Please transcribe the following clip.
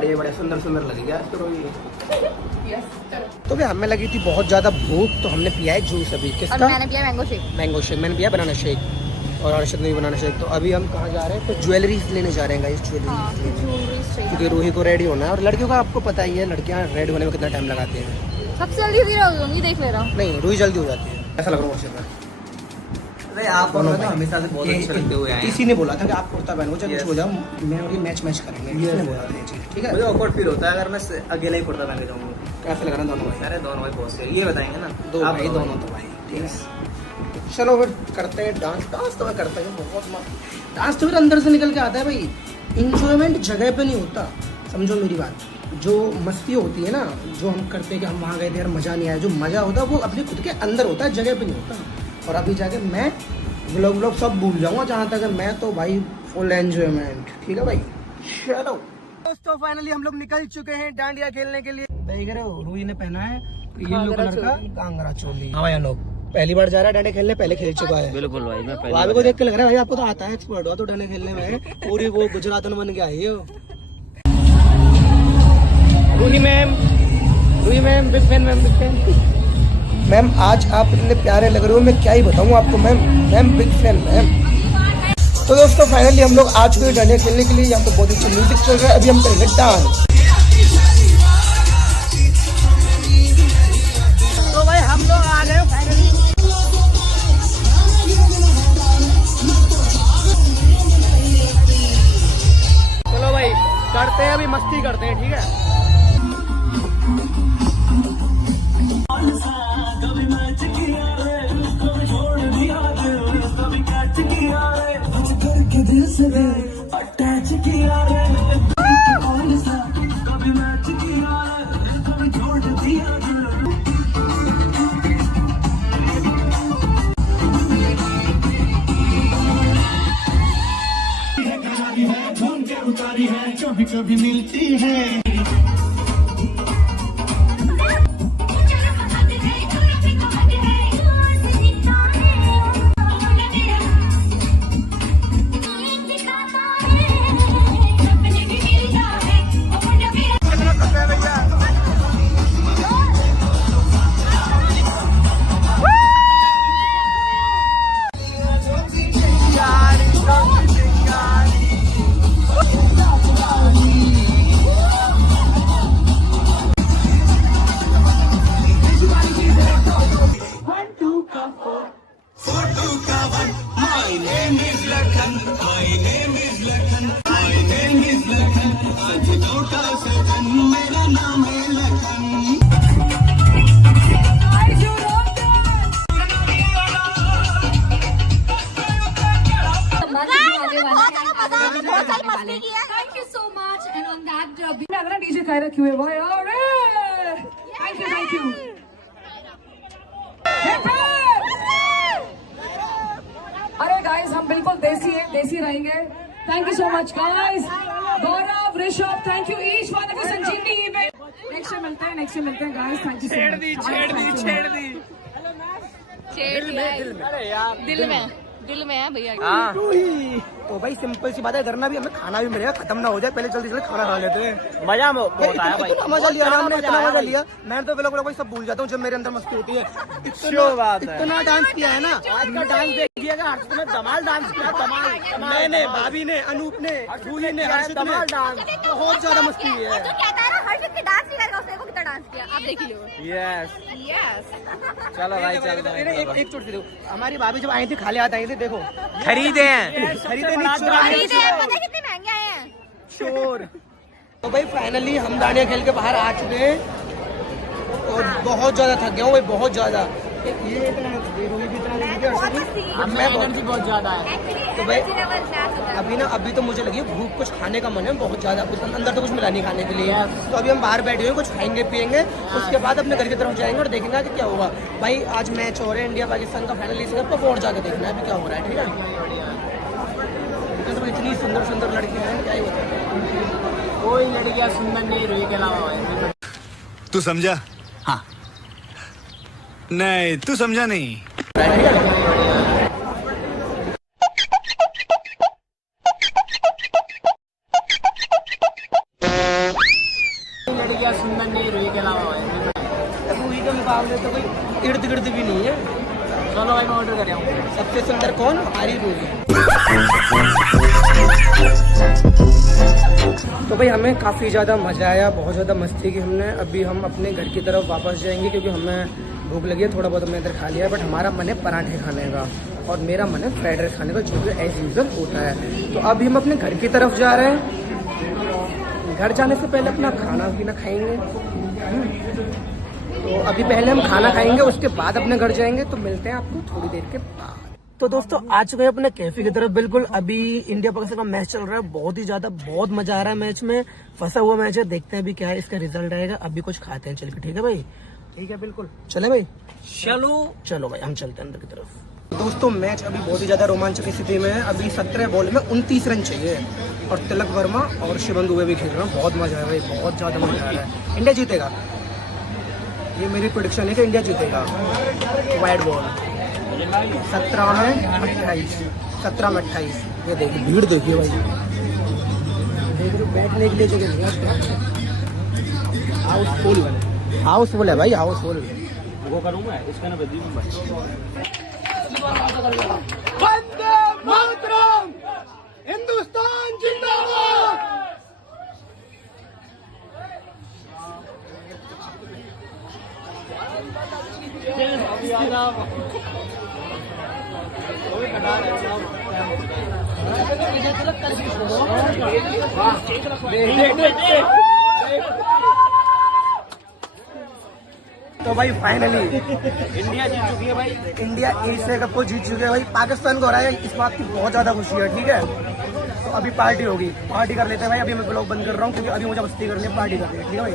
ये बड़े सुंदर सुंदर लगेगा तो भी हमें लगी थी बहुत ज्यादा भूख, तो हमने पिया है जूस अभी। किसका? और मैंने पिया मैंगो शेक। मैंगो शेक मैंने पिया, बनाना शेक, और अर्शद ने भी बनाना शेक। तो अभी हम कहाँ जा रहे हैं? तो ज्वेलरी लेने जा रहे हैं गाइस, ज्वेलरी, क्योंकि रूही को रेडी होना है। और लड़कियों का आपको पता ही है, लड़कियाँ रेडी होने में कितना टाइम लगाती हैं। सबसे जल्दी देख ले रहा हूँ। नहीं, रूही जल्दी हो जाती है, ऐसा लग रहा है। आप हमेशा से बहुत अच्छे लगते हुए आए हैं। किसी ने बोला था कि आप कुर्ता पहनो, चाहे कुछ हो जाओ, मैं और ये मैच करेंगे। किसी ने बोला था ये चीज़, ठीक है। मुझे ऑकवर्ड फील होता है अगर मैं अकेला ही कुर्ता पहन के जाऊंगा। कैसे लग रहा है दोनों भाई? अरे दोनों भाई बहुत सही, ये बताएंगे ना दो भाई, दोनों तो भाई, ठीक है। चलो फिर करते हैं डांस। डांस तो मैं करता हूँ बहुत मस्त। डांस तो फिर अंदर से निकल के आता है भाई। इंजॉयमेंट जगह पे नहीं होता, समझो मेरी बात। जो मस्ती होती है ना, जो हम करते हैं कि हम वहाँ गए थे यार मज़ा नहीं आया, जो मज़ा होता है वो अपने खुद के अंदर होता है, जगह पे नहीं होता। और अभी जाके मैं व्लॉग सब भूल जाऊंगा, जहाँ तक मैं तो भाई फुल एंजॉयमेंट, ठीक है भाई। चलो दोस्तों, फाइनली हम लोग निकल चुके हैं डांडिया खेलने के लिए। देख रहे हो, रूही ने पहना है येलो कलर का कांगरा चोली। हाँ भाई, लोग पहली बार जा रहा है डांडिया खेलने, पहले खेल चुका है। बिल्कुल भाई, मैं भाभी को देख के लग रहा है भाई आपको तो आता है, एक्सपर्ट हो तो डांडिया खेलने में, पूरी वो गुजरातन बन के आई हो। Ruhi ma'am, big fan ma'am, big fan ma'am. आज आप इतने प्यारे लग रहे हो, मैं क्या ही बताऊँ आपको मैम, बिग फैन मैम। तो दोस्तों फाइनली हम लोग आ चुके हैं डांडिया खेलने के लिए। यहाँ पे बहुत अच्छा म्यूजिक चल रहा है, अभी हम करेंगे डांस। तो भाई हम लोग आ गए फाइनली। चलो भाई करते हैं, अभी मस्ती करते हैं, ठीक है। अटैच किया रे, कभी मैच किया रे, कभी छोड़ दिया। उतारी है, कभी कभी मिलती है। Thank you so much, and on that DJ Kaira क्यों है भाई? Thank you. अरे गाइस, हम बिल्कुल देसी रहेंगे। Thank you so much guys. Gaurav, Rishabh, thank you each one of Sanjeevani event. Next में मिलते हैं guys. Thank you so much. छेड़ दी दिल में है भैया। तो भाई सिंपल सी बात है, करना भी हमें, खाना भी मिलेगा, खत्म ना हो जाए, पहले जल्दी खाना खा लेते हैं। मजा बहुत आया भाई, इतना मजा लिया ना हमने, इतना मजा लिया। मैं तो व्लॉग सब भूल जाता हूँ जब मेरे अंदर मस्ती होती है। इतना डांस किया है ना, आज का डांस देखिएगा, हर्ष ने धमाल डांस किया, धमाल। मैंने, भाभी ने, अनूप ने, रूही ने, हर्षित ने डांस बहुत ज्यादा मस्ती की है। जो कहता है ना हर्षित के डांस नहीं करेगा, उसने को कितना डांस किया आप देख लो। यस चलो भाई, चलो एक चोट दो। हमारी भाभी जब आई थी, खाली हाथ आई थी, देखो खरीदे खरीदे कितने महंगे आए हैं चोर। तो भाई फाइनली हम डांडिया खेल के बाहर आ चुके हैं और बहुत ज्यादा थक गया हूँ भाई, बहुत ज्यादा। ये इतना एनर्जी बहुत ज्यादा है। तो भाई अभी तो मुझे लगी भूख, कुछ खाने का मन है बहुत ज्यादा, कुछ अंदर तो कुछ मिला नहीं खाने के लिए। तो अभी हम बाहर बैठे हुए, कुछ खाएंगे पियेंगे, उसके बाद अपने घर की तरफ जाएंगे और देखेंगे कि क्या होगा। भाई आज मैच हो रहा है इंडिया पाकिस्तान का फाइनल, इसी को और जाके देखना है अभी क्या हो रहा है, ठीक है। तो इतनी इतनी सुंदर सुंदर लड़कियां हैं, क्या ही बताएं। कोई लड़कियां सुंदर नहीं रुई के अलावा भाई। तू समझा? हाँ। नहीं, तू समझा नहीं। लड़कियां सुंदर नहीं रुई के अलावा भाई। रूही के मुकाबले तो कोई इर्द गिर्द भी नहीं है। चलो भाई मैं ऑर्डर कर रहा हूँ। सबसे सुंदर कौन? हमारी रूही। तो भाई हमें काफ़ी ज़्यादा मज़ा आया, बहुत ज़्यादा मस्ती की हमने। अभी हम अपने घर की तरफ वापस जाएंगे क्योंकि हमें भूख लगी है। थोड़ा बहुत हमने इधर खा लिया है, बट हमारा मन है पराठे खाने का और मेरा मन है फ्राइड राइस खाने का, जो कि एज यूजुअल होता है। तो अभी हम अपने घर की तरफ जा रहे हैं। घर जाने से पहले अपना खाना पीना खाएंगे। तो अभी पहले हम खाना खाएंगे, उसके बाद अपने घर जाएंगे। तो मिलते हैं आपको थोड़ी देर के बाद। तो दोस्तों आ चुके हैं अपने कैफे की तरफ। बिल्कुल अभी इंडिया पाकिस्तान का मैच चल रहा है, बहुत ही ज्यादा बहुत मजा आ रहा है मैच में। फंसा हुआ मैच है, देखते हैं अभी क्या है इसका रिजल्ट आएगा। अभी कुछ खाते हैं चल के, ठीक है भाई? ठीक है बिल्कुल, चले भाई। चलो भाई हम चलते हैं अंदर की तरफ। दोस्तों मैच अभी बहुत ही ज्यादा रोमांचक स्थिति में है। अभी 17 बॉल में 29 रन चाहिए और तिलक वर्मा और शिवम दुबे भी खेल रहे हैं। बहुत मजा है भाई, बहुत ज्यादा मजा आ रहा है। इंडिया जीतेगा, ये मेरी प्रेडिक्शन है कि इंडिया जीतेगा। वाइड बॉल 17 में 28, 17 में 28। ये देखिए भीड़, देखिए भाई, देख रहे हो बैठने के लिए जगह नहीं है। हाउसफुल है भाई, हाउसफुल। वो करूँगा इसका ना बदली में वंदे मातरम, हिंदुस्तान जिंदाबाद। तो भाई फाइनली इंडिया जीत चुकी है भाई। इंडिया एशिया कप को जीत चुके हैं भाई। पाकिस्तान को हराया, इस बात की बहुत ज्यादा खुशी है, ठीक है? तो अभी पार्टी होगी, पार्टी कर लेते हैं भाई। अभी मैं ब्लॉग बंद कर रहा हूँ क्योंकि अभी मुझे मस्ती करनी है, पार्टी करनी है, ठीक है भाई?